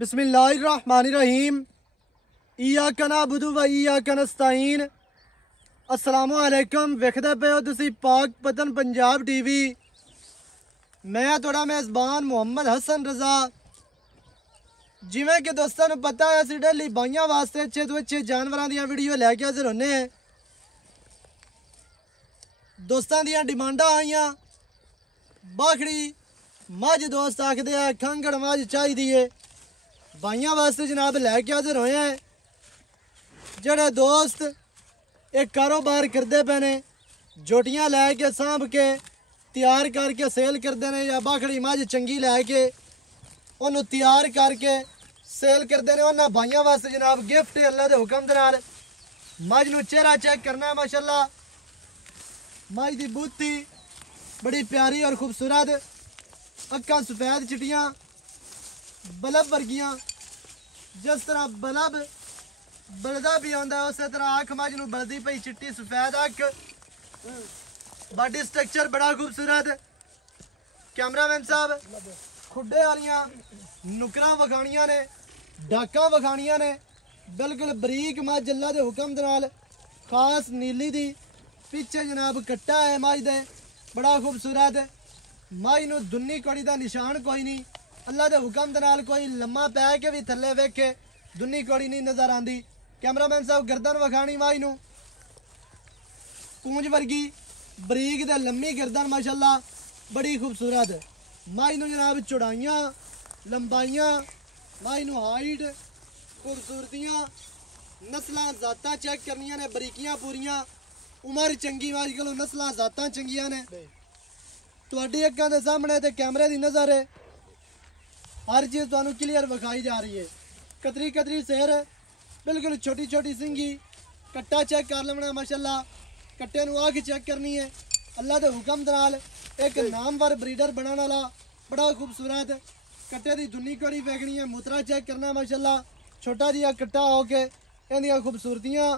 बिस्मिल्लाहिर्रहमानिर्रहीम। इय्याका नअबुदु व इय्याका नस्तईन। अस्सलामु अलैकुम। वेखदे पे हो तुसी पाक पतन पंजाब टीवी। मैं थोड़ा मेज़बान मुहम्मद हसन रजा। जिवें कि दोस्तों नूं पता है असीं डेली बाइयां वास्ते अच्छे तो अच्छे जानवरां दियां वीडियो लैके हाज़र होने हैं। दोस्तां दियां डिमांडां आईयां बाखड़ी मझ दोस्त आखदे आ खंगड़ मझ चाहिदी है। भाइयों वास्ते जनाब लैके हाजिर होए हैं। जेड़े दोस्त एक कारोबार करते पे ने जोटियां लैके सांभ के तैयार करके सेल करते हैं या बाखड़ी मझ चंगी लैके उन्होंने तैयार करके सेल करते हैं। उन्होंने भाइयों वास्ते जनाब गिफ्ट अल्लाह के हुक्म दे नाल मझ नूं चेहरा चेक करना है। माशाअल्लाह मझ की बूथी बड़ी प्यारी और खूबसूरत, अक्खां सफेद चिट्टियां बल्ब वर्गियां। जिस तरह बल्ब बलदा भी आंदा उस तरह अख मझ नूं बलदी पई चिट्टी सफेद अख। बॉडी स्ट्रक्चर बड़ा खूबसूरत। कैमरामैन साहब खुडे वालियां नुकरां वखाणियां ने, डाकां वखाणियां ने, बिल्कुल बरीक मझ अल्लाह दे हुक्म दे नाल खास नीली दी। पिछे जनाब कट्टा है मझ दे बड़ा खूबसूरत। मझ नूं दुन्नी कड़ी दा निशान कोई नहीं। अल्लाह के हुक्म दे नाल कोई लम्मा पै के भी थल्ले वेखे दुन्नी कड़ी नहीं नजर आती। कैमरामैन साहब गर्दन वखाणी मझ नूं पूंछ वर्गी बरीक दे लम्मी गर्दन माशाअल्लाह बड़ी खूबसूरत। मझ नूं जनाब चौड़ाइयां लंबाइयां मझ नूं हाइट खूबसूरतियां नस्लां जातां चेक करनियां ने, बरीकियां पूरियां उम्र चंगी मझ कोलों नस्लां जातां चंगियां ने। तुहाडी अक्खां दे सामने ते कैमरे दी नज़र है हर चीज़ तुहानू क्लियर विखाई जा रही है। कतरी कतरी सेर बिल्कुल छोटी छोटी सिंगी कट्टा चेक कर लेना माशाअल्लाह। कट्टे नूं आँख चेक करनी है अल्लाह के हुक्म दे नाल। एक नामवर ब्रीडर बनने वाला बड़ा खूबसूरत कट्टे की दुन्नी कड़ी फेंकनी है। मूत्रा चेक करना माशाअल्लाह। छोटा जिहा कट्टा हो के इहदियां खूबसूरतियां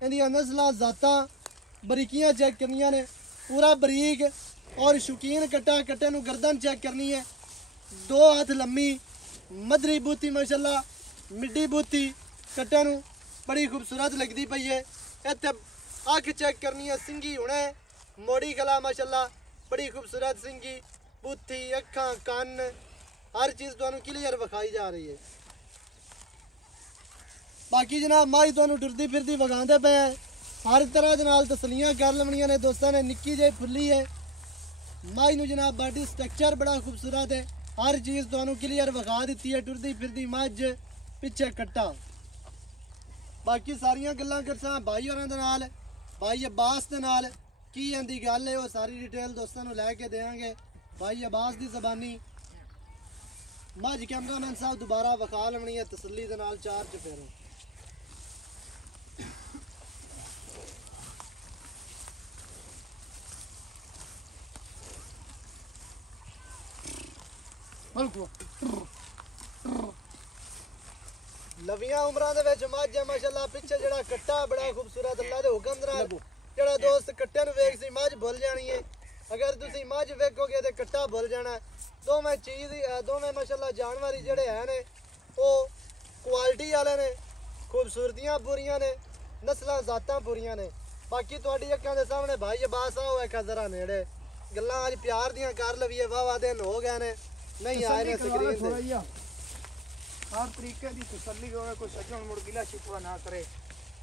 इहदियां नस्लां जातां बरीकियां चेक करनियां ने। पूरा बरीक और शौकीन कट्टा। कट्टे नूं गर्दन चेक करनी है। 2 हाथ लम्मी मदरी बूथी माशाअल्लाह मिड्डी बूथी कट्टे नूं बड़ी खूबसूरत लगती पई है। इत्थे अख चेक करनी है सिंगी हुणे मोड़ी गला माशाअल्लाह बड़ी खूबसूरत सिंगी बूथी अखां कन हर चीज़ तुहानू क्लियर विखाई जा रही है। बाकी जनाब मझ तुहानू टुरदी फिरदी विखांदे पे हर तरह दे नाल तसलियां कर लवणियां ने। दोस्तां ने निक्की जी फुल्ली है मझ नूं जनाब बॉडी स्ट्रक्चर बड़ा खूबसूरत है। हर चीज़ तुहानू क्लियर विखा दी है। टुरदी फिरदी मझ पिछे कट्टा। बाकी सारिया गल्लां करसां भाई होरां दे नाल भाई अब्बास दे नाल की इहदी गल है वो सारी डिटेल दोस्तां नूं लैके देंगे भाई अब्बास दी ज़बानी। मझ कैमरामैन साहब दोबारा विखा लवणी है तसल्ली दे नाल चार चफेरों। लवियां उमरां दे विच मझ है माशाअल्लाह। पिछे जेड़ा कट्टा बड़ा खूबसूरत अल्लाह दे हुक्म दे नाल। जेड़ा दोस्त कट्टे नूं वेख सी मझ भुल जानी है। अगर तुसीं मझ वेखोगे ते कट्टा भुल जाना। दोवें चीज़ दोवें माशाअल्लाह जानवर ही जेड़े है ने वो क्वालिटी वाले ने, खूबसूरतियां पूरियां ने, नस्लां जातां पूरियां ने। बाकी तुहाडी अक्खां दे सामने भाई अब्बास आओ वेखा जरा नेड़े गल्लां अज प्यार दियां कर लवीए। वाह दिन हो गए ने नहीं आए ने स्क्रीन ते। हर तरीके की तसल्ली हो कोई सज्जन मुड़ गिला शिकवा ना करे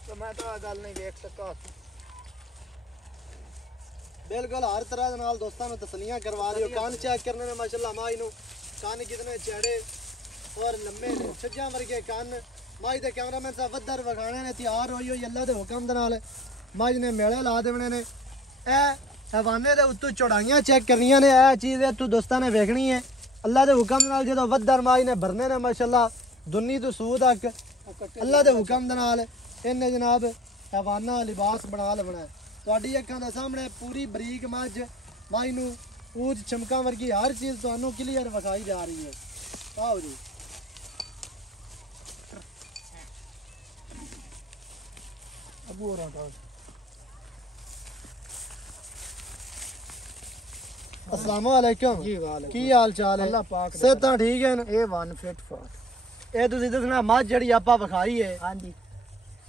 तो मैं तो गल नहीं देख सका। बिल्कुल हर तरह के नाल दोस्तों को तसलियां करवा रही हो। कान चेक करने में माशाअल्लाह माई नूं कान कितने चौड़े और लम्बे ने, छज्जां वर्गे कान। माई दे कैमरामैन साहब वधर विखाने ने तैयार होई होई अल्लाह के हुक्म दे नाल। माई ने मेले ला देने ने। ए हवाने दे उत्तों चौड़ाइयां चेक करनियां ने। यह चीज़ इत्थों दोस्तों ने वेखनी है अल्लाह के हुक्म दे नाल। जो वधर माई ने भरने ने माशाअल्लाह दुन्नी तो सूह तक अल्लाह के हुक्म दे नाल इन्हें जनाब हवाना लिबास बना लवना है। तुहाडी अक्खां दे सामने पूरी बरीक मझ मझ नूं पूछ चमका वर्गी हर चीज़ तुहानू क्लियर विखाई जा रही है। आओ जी अबू और अस्सलाम वालेकुम। जी वालेकुम। की हाल चाल है? अल्लाह पाक सेहतां ठीक है? ए वन फिट फॉर ਇਹ ਤੁਸੀਂ ਦੱਸਣਾ ਮੱਝ ਜਿਹੜੀ ਆਪਾਂ ਵਿਖਾਈ ਹੈ ਹਾਂਜੀ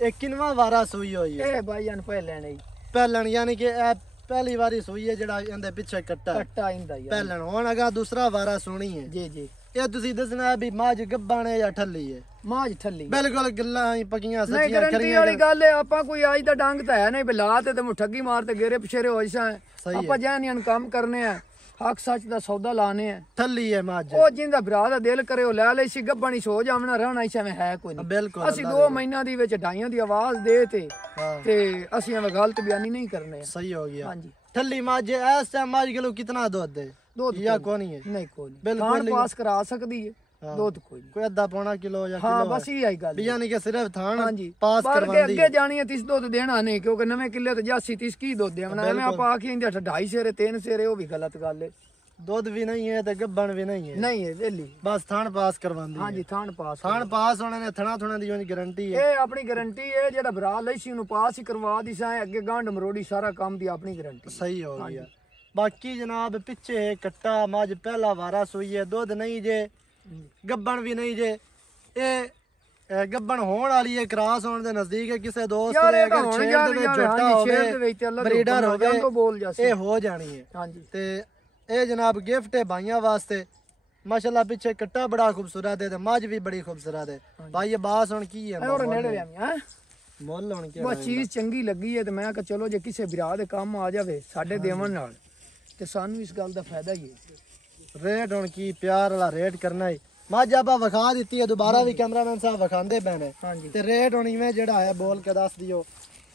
ਇਹ ਕਿੰਨਵਾਂ ਵਾਰਾ ਸੂਈ ਹੋਈ ਹੈ? ਇਹ ਭਾਈ ਅਨ ਪਹਿਲੇ ਨਹੀਂ ਪਹਿਲਣ ਯਾਨੀ ਕਿ ਇਹ ਪਹਿਲੀ ਵਾਰੀ ਸੂਈ ਹੈ ਜਿਹੜਾ ਇਹਦੇ ਪਿੱਛੇ ਕੱਟਾ ਹੈ। ਕੱਟਾ ਇੰਦਾ ਹੀ ਪਹਿਲਣ ਹੁਣ ਅਗਾ ਦੂਸਰਾ ਵਾਰਾ ਸੁਣੀ ਹੈ। ਜੀ ਜੀ ਇਹ ਤੁਸੀਂ ਦੱਸਣਾ ਹੈ ਵੀ ਮੱਝ ਗੱਭਣ ਹੈ ਜਾਂ ਠੱਲੀ ਹੈ? ਮਾਝ ਠੱਲੀ ਬਿਲਕੁਲ ਗੱਲਾਂ ਹੀ ਪੱਕੀਆਂ ਨਹੀਂ ਸੱਚੀਆਂ ਗਰੰਟੀ ਖਰੀਆਂ ਵਾਲੀ ਗੱਲ ਹੈ ਆਪਾਂ ਕੋਈ ਅੱਜ ਦਾ ਡੰਗ ਤਾਂ ਹੈ ਨਹੀਂ ਬਲਾ ਤੇ ਮੈਂ ਠੱਗੀ ਮਾਰ ਤੇ ਗੇਰੇ ਪਿਛੇਰੇ ਹੋਈ ਸਾਂ ਸਹੀ ਹੈ। ਆਪਾਂ ਜਾਨੀਆਂ ਕੰਮ ਕਰਨੇ ਆ ਹੱਕ ਸੱਚ ਦਾ ਸੌਦਾ ਲਾਣੇ ਆ ਠੱਲੀ ਹੈ ਮੱਝ ਉਹ ਜਿੰਦਾ ਭਰਾ ਦਾ ਦਿਲ ਕਰੇ ਉਹ ਲੈ ਲੈ ਸੀ ਗੱਭਣੀ ਸੋ ਜਾਵਣਾ ਰਹਿਣਾ ਹੀ ਐਵੇਂ ਹੈ ਕੋਈ ਨਹੀਂ ਬਿਲਕੁਲ ਅਸੀਂ 2 ਮਹੀਨਿਆਂ ਦੀ ਵਿੱਚ ਢਾਈਆਂ ਦੀ ਆਵਾਜ਼ ਦੇ ਤੇ ਹਾਂ ਤੇ ਅਸੀਂ ਐਵੇਂ ਗਲਤ ਬਿਆਨੀ ਨਹੀਂ ਕਰਨੇ ਆ। ਸਹੀ ਹੋ ਗਿਆ। ਹਾਂਜੀ ठल्ली मझ इस टाइम मझ किलो कितना दूध है दूध या कोई कोनी है? नहीं कोई नहीं बिल्कुल थान नहीं। पास करा सकती है हाँ। दूध कोई नहीं कोई अद्धा पौना किलो या हाँ किलो बस यही गल है। यानी कि सिर्फ थान हाँ जी पास पर के करवांदी अगे जानी है तिस दूध देना नहीं क्योंकि नवे किले तो 80-30 की दूध देवना है मैं आप आखी इंदे 2.5 सेरे 3 सेरे वो भी गलत गल है दूध भी नहीं है तो गब्बन भी नहीं है नहीं है वेली बस थान पास करवांदी हाँ है। जी थान पास थान पास होने ने थना थुना दी ओनी गारंटी है। ये अपनी गारंटी है जेड़ा भरा लई सी उनु पास ही करवा दी सा अगे गांड मरोड़ी सारा काम दी अपनी गारंटी सही हो गया। बाकी जनाब पिछे कट्टा मझ पहला वारा सोई है दूध नहीं जे गब्बन भी नहीं जे ये गब्बन होने वाली है क्रॉस होने दे नजदीक है किसी दोस्त यार ने ये अगर होने छेड़ जा दे रही झोटा है होवे शेर दे विच अल्लाह ब्रीडर होवे तो बोल जासी ये हो जानी है। हां जी ते ये जनाब गिफ्ट है भाइयों वास्ते माशाल्लाह पीछे कट्टा बड़ा खूबसूरत है ते मझ भी बड़ी खूबसूरत है। भाई ये बात सुन की है और नेड़े ले आमी हां ਮੁੱਲ ਹੁਣ ਕੀ वो चीज चंगी लगी है तो मैं कहा चलो जे किसी भरा दे काम आ जावे साडे देवन नाल ते सानू इस गल दा फायदा ही है। रेट ਹੁਣ ਕੀ ਪਿਆਰ ਵਾਲਾ ਰੇਟ ਕਰਨਾ ਹੈ। ਮੱਝ ਆਪਾਂ ਵਿਖਾ ਦਿੱਤੀ ਹੈ ਦੁਬਾਰਾ ਵੀ ਕੈਮਰਾਮੈਨ ਸਾਹਿਬ ਵਿਖਾਉਂਦੇ ਪੈਣੇ हां जी ਤੇ ਰੇਟ ਹੁਣ ਇਵੇਂ ਜਿਹੜਾ ਹੈ ਬੋਲ ਕੇ ਦੱਸ ਦਿਓ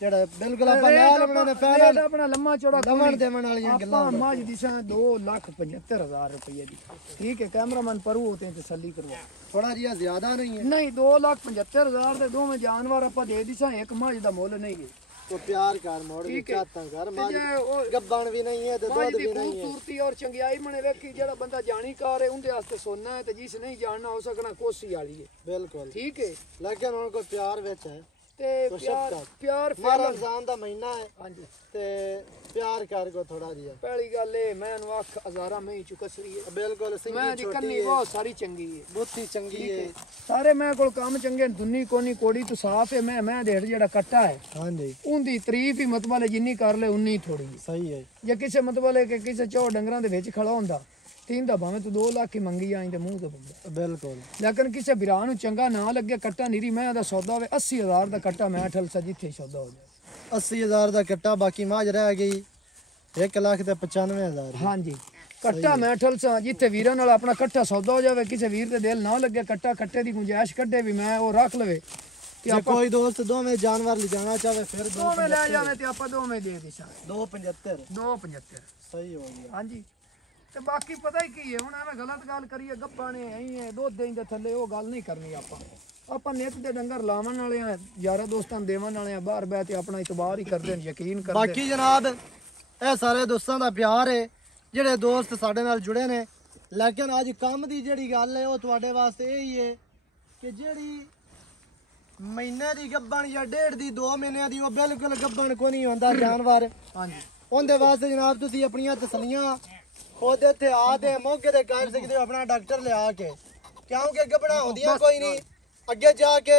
ਜਿਹੜਾ ਬਿਲਕੁਲ ਆਪਾਂ ਲੈ ਲੈਣਾ ਨੇ रेट ਫਾਈਨਲ अपना लम्मा चौड़ा ਦਮਣ ਦੇਵਣ ਵਾਲੀਆਂ ਗੱਲਾਂ ਆਪਾਂ ਮਾਝ ਦਿਸ਼ਾ 2,75,000 रुपए दी ठीक है कैमरामैन परू होते हैं तसल्ली करवा ਥੋੜਾ ਜਿਹਾ ਜ਼ਿਆਦਾ ਨਹੀਂ ਹੈ नहीं 2,75,000 ਦੇ ਦੋਵੇਂ ਜਾਨਵਰ ਆਪਾਂ ਦੇ ਦਿਸਾਂ ਇੱਕ ਮਾਝ ਦਾ ਮੁੱਲ ਨਹੀਂ ਹੈ तो प्यार कर मोड़ भी ठीक है। चाहता कर मझ ਜੇ ਉਹ गब्बन भी नहीं है तो ਮਾਝ दूध ਦੀ भी नहीं है। ਖੂਬਸੂਰਤੀ ਔਰ ਚੰਗਿਆਈ ਮਨੇ ਵੇਖੀ ਜਿਹੜਾ ਬੰਦਾ ਜਾਣੀਕਾਰ ਹੈ ਉਹਦੇ ਵਾਸਤੇ ਸੋਨਾ ਹੈ ਤੇ ਜਿਸ ਨਹੀਂ ਜਾਣਨਾ ਹੋ ਸਕਣਾ ਕੋਸੀ ਵਾਲੀ ਹੈ बिल्कुल ठीक है लेकिन उनको प्यार विच है ਤੇ तो ਪਿਆਰ शफकत। ਪਿਆਰ मां ਫਿਰ रमजान दा महीना है ਹਾਂਜੀ ते प्यार कर को थोड़ा जिहा ਪਹਿਲੀ ਗੱਲ ਇਹ ਮੈਂ ਨੂੰ ਅੱਖ ਹਜ਼ਾਰਾਂ ਮੈਂ ਹੀ ਚੁਕਸਰੀ ਹੈ बिल्कुल ਮੈਂ सिंगी ਦੀ छोटी ਕੰਨੀ है ਬਹੁਤ ਸਾਰੀ ਚੰਗੀ ਹੈ बुद्धि चंगी है। ਸਾਰੇ ਮੈਂ ਕੋਲ ਕੰਮ ਚੰਗੇ ਦੁੰਨੀ ਕੋਨੀ ਕੋੜੀ ਤੋਂ ਸਾਫ ਹੈ ਮੈਂ ਦੇਖ ਜਿਹੜਾ ਕੱਟਾ ਹੈ हाँ जी ਉਹਦੀ ਤਾਰੀਫ ਹੀ ਮਤਲਬ ਹੈ ਜਿੰਨੀ ਕਰ ਲੈ ਉਨੀ ਥੋੜੀ ਹੈ सही है। ਜੇ ਕਿਸੇ ਮਤਲਬ ਹੈ ਕਿ ਕਿਸੇ ਚੋ ਡੰਗਰਾਂ ਦੇ ਵਿੱਚ ਖੜਾ ਹੁੰਦਾ ਤੀਨ ਦਾ ਭਾਵੇਂ ਤੂੰ 2 ਲੱਖ ਹੀ ਮੰਗੀ ਆਈ ਤੇ ਮੂੰਹ ਤੇ ਬੰਦਾ बिल्कुल ਲੇਕਿਨ ਕਿਸੇ ਬਿਰਾ ਨੂੰ ਚੰਗਾ ਨਾ ਲੱਗੇ ਕੱਟਾ ਨੀਰੀ ਮੈਂ ਦਾ ਸੌਦਾ ਹੋਵੇ 80,000 ਦਾ ਕੱਟਾ ਮੈਂ ਠਲ ਸਾ ਜਿੱਥੇ ਸੌਦਾ ਹੋ ਜਾਏ 80,000 ਦਾ ਕੱਟਾ ਬਾਕੀ ਮੱਝ ਰਹਿ ਗਈ 1,95,000 ਹਾਂਜੀ ਕੱਟਾ ਮੈਂ ਠਲ ਸਾ ਜਿੱਥੇ ਵੀਰਾਂ ਨਾਲ ਆਪਣਾ ਕੱਟਾ ਸੌਦਾ ਹੋ ਜਾਵੇ ਕਿਸੇ ਵੀਰ ਦੇ ਦਿਲ ਨਾ ਲੱਗੇ ਕੱਟਾ ਕੱਟੇ ਦੀ ਗੁੰਜਾਇਸ਼ ਕੱਢੇ ਵੀ ਮੈਂ ਉਹ ਰੱਖ ਲਵੇ ਕਿ ਜੇ ਕੋਈ ਦੋਸਤ ਦੋਵੇਂ ਜਾਨਵਰ ਲਿਜਾਣਾ ਚਾਹੇ ਫਿਰ ਦੋਵੇਂ ਲੈ ਜਾਵੇ ਤੇ ਆਪਾਂ ਦੋਵੇਂ ਦੇ ਦਿਸ਼ਾ 275 275 ਸਹੀ ਹੋ ਗਿਆ। ਹਾਂਜੀ ਤੇ ਬਾਕੀ ਪਤਾ ਹੀ ਕੀ ਹੈ ਹੁਣ ਐਵੇਂ ਗਲਤ ਗੱਲ ਕਰੀਏ ਗੱਪਾਂ ਨੇ ਐਂ ਹੈ ਦੁੱਧ ਦੇਣ ਦੇ ਥੱਲੇ ਉਹ ਗੱਲ ਨਹੀਂ ਕਰਨੀ ਆਪਾਂ ਨਿੱਤ ਦੇ ਡੰਗਰ ਲਾਵਣ ਵਾਲੇ ਆ ਯਾਰਾਂ ਦੋਸਤਾਂ ਨੂੰ ਦੇਵਣ ਵਾਲੇ ਆ ਬਾਹਰ ਬਹਿ ਤੇ ਆਪਣਾ ਇਤਬਾਰ ਹੀ ਕਰਦੇ ਨੇ ਯਕੀਨ ਕਰਦੇ ਬਾਕੀ ਜਨਾਬ ਇਹ ਸਾਰੇ ਦੋਸਤਾਂ ਦਾ ਪਿਆਰ ਹੈ ਜਿਹੜੇ ਦੋਸਤ ਸਾਡੇ ਨਾਲ ਜੁੜੇ ਨੇ। ਲੇਕਿਨ ਅੱਜ ਕੰਮ ਦੀ ਜਿਹੜੀ ਗੱਲ ਹੈ ਉਹ ਤੁਹਾਡੇ ਵਾਸਤੇ ਇਹ ਹੀ ਹੈ ਕਿ ਜਿਹੜੀ ਮਹੀਨੇ ਦੀ ਗੱਭਣ ਜਾਂ ਡੇਢ ਦੀ 2 ਮਹੀਨਿਆਂ ਦੀ ਉਹ ਬਿਲਕੁਲ ਗੱਭਣ ਕੋ ਨਹੀਂ ਹੁੰਦਾ ਜਾਨਵਰ। ਹਾਂਜੀ ਉਹਦੇ ਵਾਸਤੇ ਜਨਾਬ ਤੁਸੀਂ ਆਪਣੀਆਂ ਤਸੱਲੀਆਂ ਖੁਦ ਇੱਥੇ ਆ ਤੇ ਮੌਕੇ ਤੇ ਕਰ ਸਕਦੇ ਹੋ ਆਪਣਾ ਡਾਕਟਰ ਲਿਆ ਕੇ ਕਿਉਂਕਿ ਗੱਭਣਾ ਹੁੰਦੀਆਂ ਕੋਈ ਨਹੀਂ ਅੱਗੇ ਜਾ ਕੇ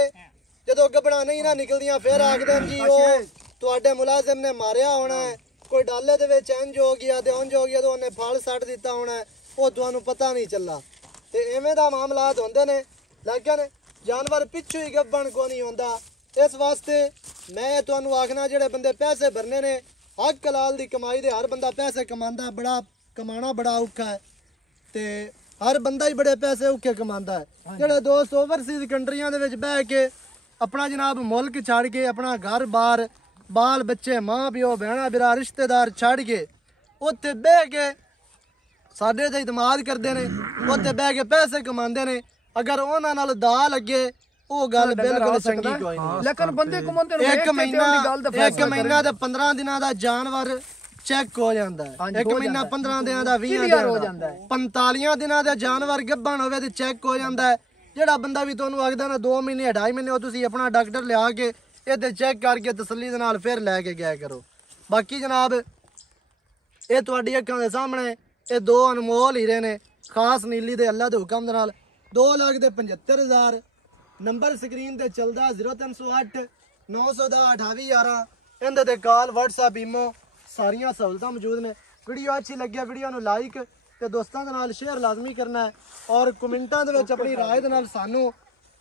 ਜਦੋਂ ਗੱਭਣਾ ਨਹੀਂ ਨਾ ਨਿਕਲਦੀਆਂ ਫਿਰ ਆਖਦੇ ਨੇ ਜੀ ਉਹ ਤੁਹਾਡੇ ਮੁਲਾਜ਼ਮ ਨੇ ਮਾਰਿਆ ਹੋਣਾ ਹੈ ਕੋਈ ਡਾਲੇ ਦੇ ਵਿੱਚ ਇੰਜ ਹੋ ਗਿਆ ਤੇ ਉਂਝ ਹੋ ਗਿਆ ਤੇ ਉਹਨੇ ਫਲ ਸੱਟ ਦਿੱਤਾ ਹੋਣਾ ਹੈ, ਉਹ ਤੁਹਾਨੂੰ ਪਤਾ ਨਹੀਂ ਚੱਲਾ ਤੇ ਐਵੇਂ ਦਾ ਮਾਮਲਾਤ ਹੁੰਦੇ ਨੇ। ਲੇਕਿਨ ਜਾਨਵਰ ਪਿੱਛੋਂ ਹੀ ਗੱਭਣ ਕੋ ਨਹੀਂ ਹੁੰਦਾ। ਇਸ ਵਾਸਤੇ ਮੈਂ ਤੁਹਾਨੂੰ ਆਖਣਾ ਜਿਹੜੇ ਬੰਦੇ ਪੈਸੇ ਭਰਨੇ ਨੇ ਹੱਕ ਹਲਾਲ ਦੀ ਕਮਾਈ ਦੇ ਹਰ ਬੰਦਾ ਪੈਸੇ ਕਮਾਉਂਦਾ ਬੜਾ ਕਮਾਣਾ ਬੜਾ ਔਖਾ ਹੈ ਤੇ ਹਰ ਬੰਦਾ ਹੀ ਬੜੇ ਪੈਸੇ ਔਖੇ ਕਮਾਉਂਦਾ ਹੈ। ਜਿਹੜੇ ਦੋਸਤ ਓਵਰਸੀਜ਼ ਕੰਟਰੀਆਂ ਦੇ ਵਿੱਚ ਬਹਿ ਕੇ ਆਪਣਾ ਜਨਾਬ ਮੁਲਕ ਛੱਡ ਕੇ ਆਪਣਾ ਘਰ-ਬਾਰ ਬਾਲ ਬੱਚੇ ਮਾਂ ਪਿਓ ਭੈਣਾ ਭਰਾ ਰਿਸ਼ਤੇਦਾਰ ਛੱਡ ਕੇ ਉੱਥੇ ਬਹਿ ਕੇ ਸਾਡੇ ਤੇ ਇਤਮਾਦ ਕਰਦੇ ਨੇ ਉੱਥੇ ਬਹਿ ਕੇ ਪੈਸੇ ਕਮਾਉਂਦੇ ਨੇ ਅਗਰ ਉਹਨਾਂ ਨਾਲ ਦਾ ਲੱਗੇ ਉਹ ਗੱਲ ਬਿਲਕੁਲ ਚੰਗੀ ਕੋਈ ਨਹੀਂ। ਲੇਕਿਨ ਬੰਦੇ ਘੁੰਮਦੇ ਨੇ ਇੱਕ ਮਹੀਨਾ ਤੇ 15 ਦਿਨਾਂ ਦਾ ਜਾਨਵਰ ਚੈੱਕ ਹੋ ਜਾਂਦਾ ਹੈ। ਇੱਕ ਮਹੀਨਾ 15 ਦਿਨਾਂ ਦਾ 20 ਦਿਨਾਂ ਹੋ ਦਾ ਜਾਂਦਾ ਹੈ 45 ਦਿਨਾਂ ਦਾ ਜਾਨਵਰ ਗੱਭਣ ਹੋਵੇ ਤੇ ਚੈੱਕ ਹੋ ਜਾਂਦਾ ਹੈ। ਜਿਹੜਾ ਬੰਦਾ ਵੀ ਤੁਹਾਨੂੰ ਆਖਦਾ ਨਾ 2 ਮਹੀਨੇ 2.5 ਮਹੀਨੇ ਉਹ ਤੁਸੀਂ ਆਪਣਾ ਡਾਕਟਰ ਲਿਆ ਕੇ ਇਹਦੇ ਚੈੱਕ ਕਰਕੇ ਤਸੱਲੀ ਦੇ ਨਾਲ ਫਿਰ ਲੈ ਕੇ ਗਿਆ ਕਰੋ। ਬਾਕੀ ਜਨਾਬ ਇਹ ਤੁਹਾਡੀ ਅੱਖਾਂ ਦੇ ਸਾਹਮਣੇ ਇਹ 2 ਅਨਮੋਲ ਹੀਰੇ ਨੇ ਖਾਸ ਨੀਲੀ ਦੇ ਅੱਲਾ ਦੇ ਹੁਕਮ ਦੇ ਨਾਲ 2,75,000 ਨੰਬਰ ਸਕਰੀਨ ਤੇ ਚੱਲਦਾ 0308 910 2811 ਇਹਦੇ ਤੇ ਕਾਲ WhatsApp ਈਮੋ ਸਾਰੀਆਂ ਸਹੂਲਤਾਂ ਮੌਜੂਦ ਨੇ। ਵੀਡੀਓ ਅੱਛੀ ਲੱਗਿਆ ਵੀਡੀਓ ਨੂੰ ਲਾਈਕ ਤੇ ਦੋਸਤਾਂ ਦੇ ਨਾਲ ਸ਼ੇਅਰ ਲਾਜ਼ਮੀ ਕਰਨਾ ਹੈ ਔਰ ਕਮੈਂਟਾਂ ਦੇ ਵਿੱਚ ਆਪਣੀ ਰਾਏ ਦੇ ਨਾਲ ਸਾਨੂੰ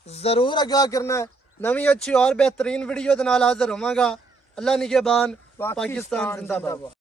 ਜ਼ਰੂਰ ਆਗਾਹ ਕਰਨਾ ਹੈ। ਨਵੀਂ ਅੱਛੀ ਔਰ ਬਿਹਤਰੀਨ ਵੀਡੀਓ ਦੇ ਨਾਲ ਹਾਜ਼ਰ ਹੋਵਾਂਗਾ। ਅੱਲਾ ਨਿਗਹਿਬਾਨ। ਪਾਕਿस्तान जिंदाबाद।